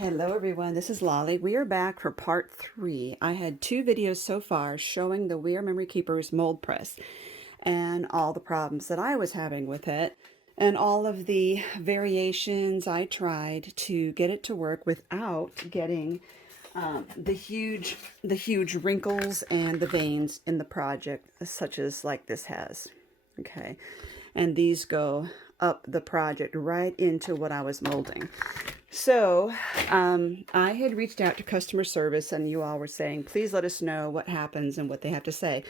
Hello everyone, this is Lolly. We are back for part 3. I had 2 videos so far showing the We Are Memory Keepers mold press and all the problems that I was having with it and all of the variations I tried to get it to work without getting the huge wrinkles and the veins in the project, such as like this has. Okay, and these go up the project right into what I was molding. So I had reached out to customer service and you all were saying, please let us know what happens and what they have to say.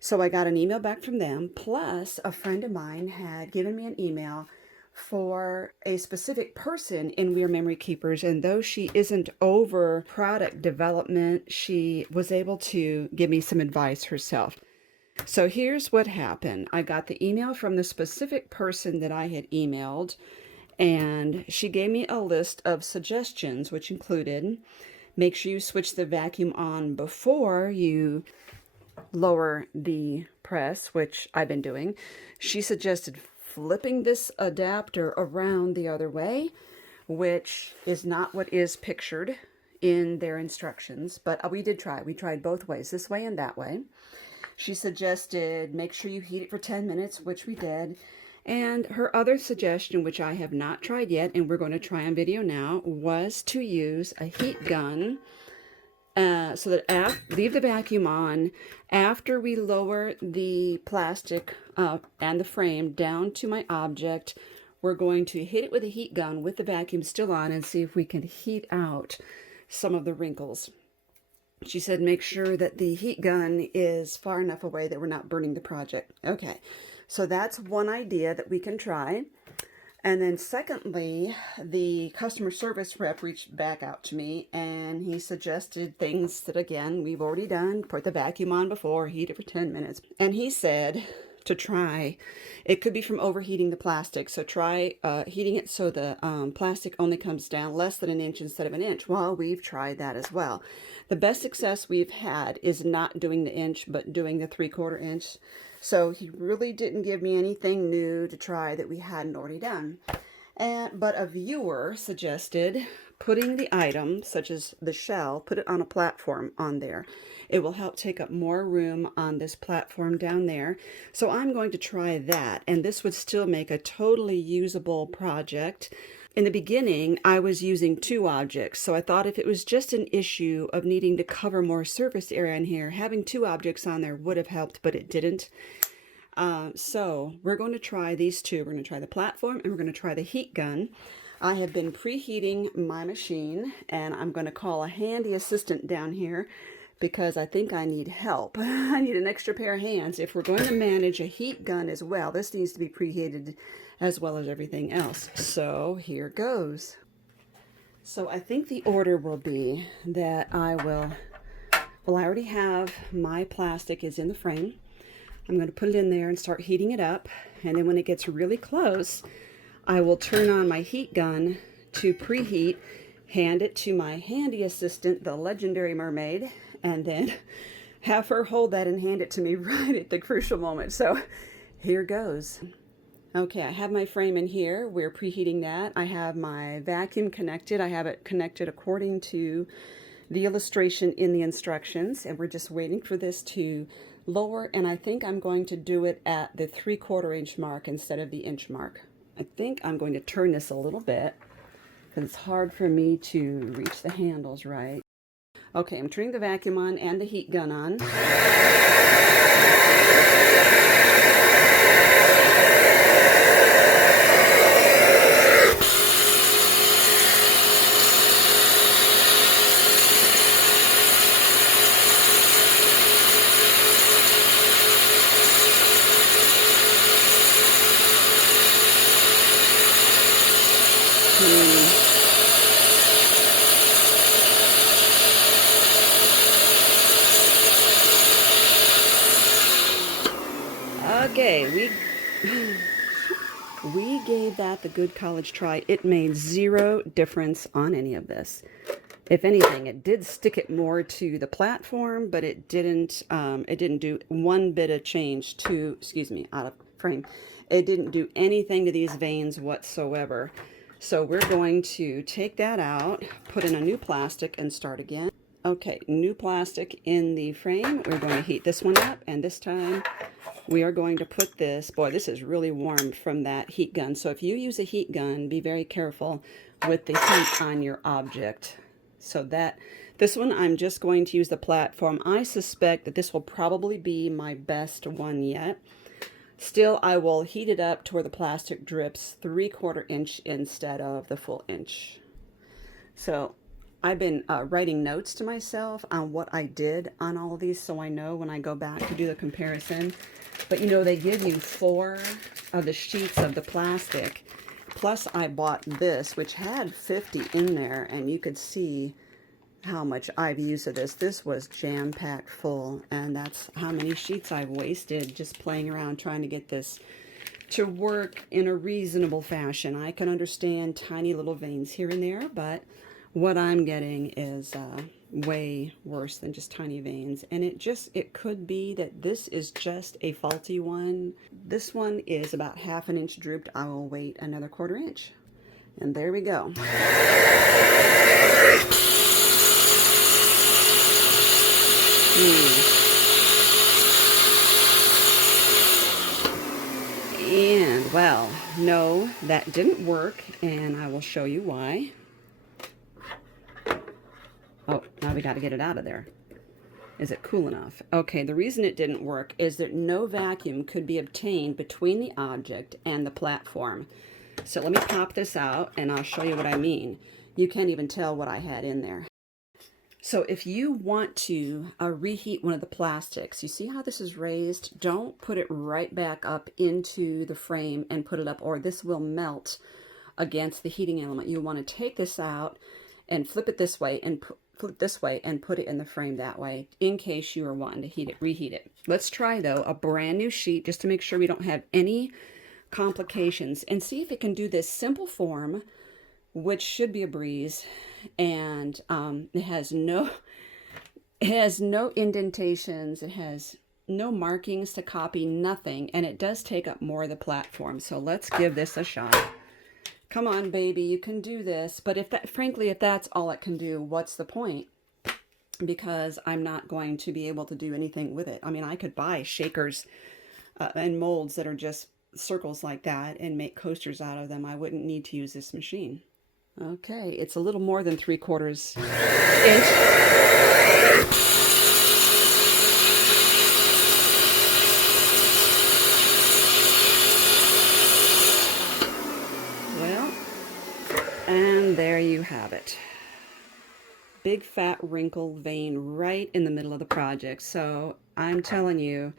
So I got an email back from them, plus a friend of mine had given me an email for a specific person in We Are Memory Keepers, and though she isn't over product development, she was able to give me some advice herself. So here's what happened. I got the email from the specific person that I had emailed, and she gave me a list of suggestions, which included make sure you switch the vacuum on before you lower the press, which I've been doing. She suggested flipping this adapter around the other way, which is not what is pictured in their instructions, but we did try. We tried both ways, this way and that way. She suggested make sure you heat it for 10 minutes, which we did. And her other suggestion, which I have not tried yet, and we're going to try on video now, was to use a heat gun so that leave the vacuum on after we lower the plastic and the frame down to my object. We're going to hit it with a heat gun with the vacuum still on and see if we can heat out some of the wrinkles. She said make sure that the heat gun is far enough away that we're not burning the project. Okay, so that's one idea that we can try. And then secondly, the customer service rep reached back out to me and he suggested things that, again, we've already done. Put the vacuum on before, heat it for 10 minutes. And he said to try, it could be from overheating the plastic. So try heating it so the plastic only comes down less than an inch instead of an inch. Well, we've tried that as well. The best success we've had is not doing the inch, but doing the 3/4 inch. So he really didn't give me anything new to try that we hadn't already done. But a viewer suggested putting the item, such as the shell, put it on a platform on there. It will help take up more room on this platform down there. So I'm going to try that, and this would still make a totally usable project. In the beginning, I was using 2 objects, so I thought if it was just an issue of needing to cover more surface area in here, having 2 objects on there would have helped, but it didn't. So we're going to try these 2. We're going to try the platform and we're going to try the heat gun. I have been preheating my machine, and I'm going to call a handy assistant down here because I think I need help. I need an extra pair of hands. If we're going to manage a heat gun as well, this needs to be preheated as well as everything else. So here goes. So I think the order will be that I already have my plastic is in the frame. I'm going to put it in there and start heating it up. And then when it gets really close, I will turn on my heat gun to preheat, hand it to my handy assistant, the legendary mermaid, and then have her hold that and hand it to me right at the crucial moment. So here goes. Okay, I have my frame in here. We're preheating that. I have my vacuum connected. I have it connected according to the illustration in the instructions, and we're just waiting for this to lower, and I think I'm going to do it at the 3/4 inch mark instead of the inch mark. I think I'm going to turn this a little bit because it's hard for me to reach the handles right. Okay, I'm turning the vacuum on and the heat gun on. Okay, we gave that the good college try. It made 0 difference on any of this. If anything, it did stick it more to the platform, but it didn't do one bit of change to, excuse me, out of frame. It didn't do anything to these veins whatsoever. So we're going to take that out, put in a new plastic, and start again. Okay, new plastic in the frame. We're going to heat this one up, and this time we are going to put this, boy, this is really warm from that heat gun. So if you use a heat gun, be very careful with the heat on your object. So this one, I'm just going to use the platform. I suspect that this will probably be my best one yet. Still, I will heat it up to where the plastic drips 3/4 inch instead of the full inch. So I've been writing notes to myself on what I did on all of these so I know when I go back to do the comparison. But you know, they give you 4 of the sheets of the plastic. Plus I bought this, which had 50 in there, and you could see how much I've used of this. This was jam-packed full, and that's how many sheets I've wasted just playing around trying to get this to work in a reasonable fashion. I can understand tiny little veins here and there, but what I'm getting is way worse than just tiny veins. And it could be that this is just a faulty one. This one is about 1/2 inch drooped. I will wait another 1/4 inch. And there we go. And well, no, that didn't work, and I will show you why. Oh, now we got to get it out of there. Is it cool enough? Okay, the reason it didn't work is that no vacuum could be obtained between the object and the platform. So let me pop this out and I'll show you what I mean. You can't even tell what I had in there. So if you want to reheat one of the plastics, you see how this is raised? Don't put it right back up into the frame and put it up, or this will melt against the heating element. You want to take this out and flip it this way and flip this way and put it in the frame that way in case you are wanting to reheat it. Let's try though a brand new sheet just to make sure we don't have any complications, and see if it can do this simple form, which should be a breeze. And it has no indentations, it has no markings to copy, nothing, and it does take up more of the platform. So let's give this a shot. Come on, baby, you can do this. But frankly, if that's all it can do, what's the point? Because I'm not going to be able to do anything with it. I mean, I could buy shakers and molds that are just circles like that and make coasters out of them. I wouldn't need to use this machine. Okay, it's a little more than 3/4 inch. Well, and there you have it. Big fat wrinkle vein right in the middle of the project. So I'm telling you,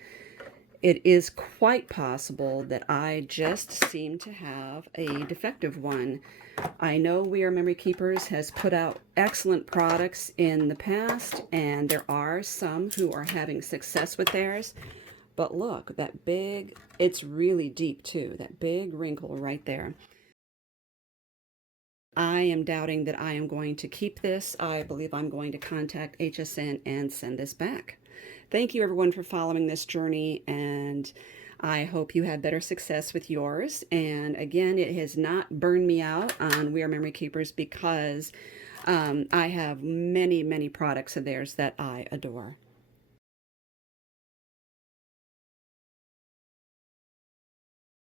it is quite possible that I just seem to have a defective one. I know We Are Memory Keepers has put out excellent products in the past, and there are some who are having success with theirs. But look, that big, it's really deep too, that big wrinkle right there. I am doubting that I am going to keep this. I believe I'm going to contact HSN and send this back. Thank you everyone for following this journey, and I hope you have better success with yours. And again, it has not burned me out on We Are Memory Keepers because I have many, many products of theirs that I adore.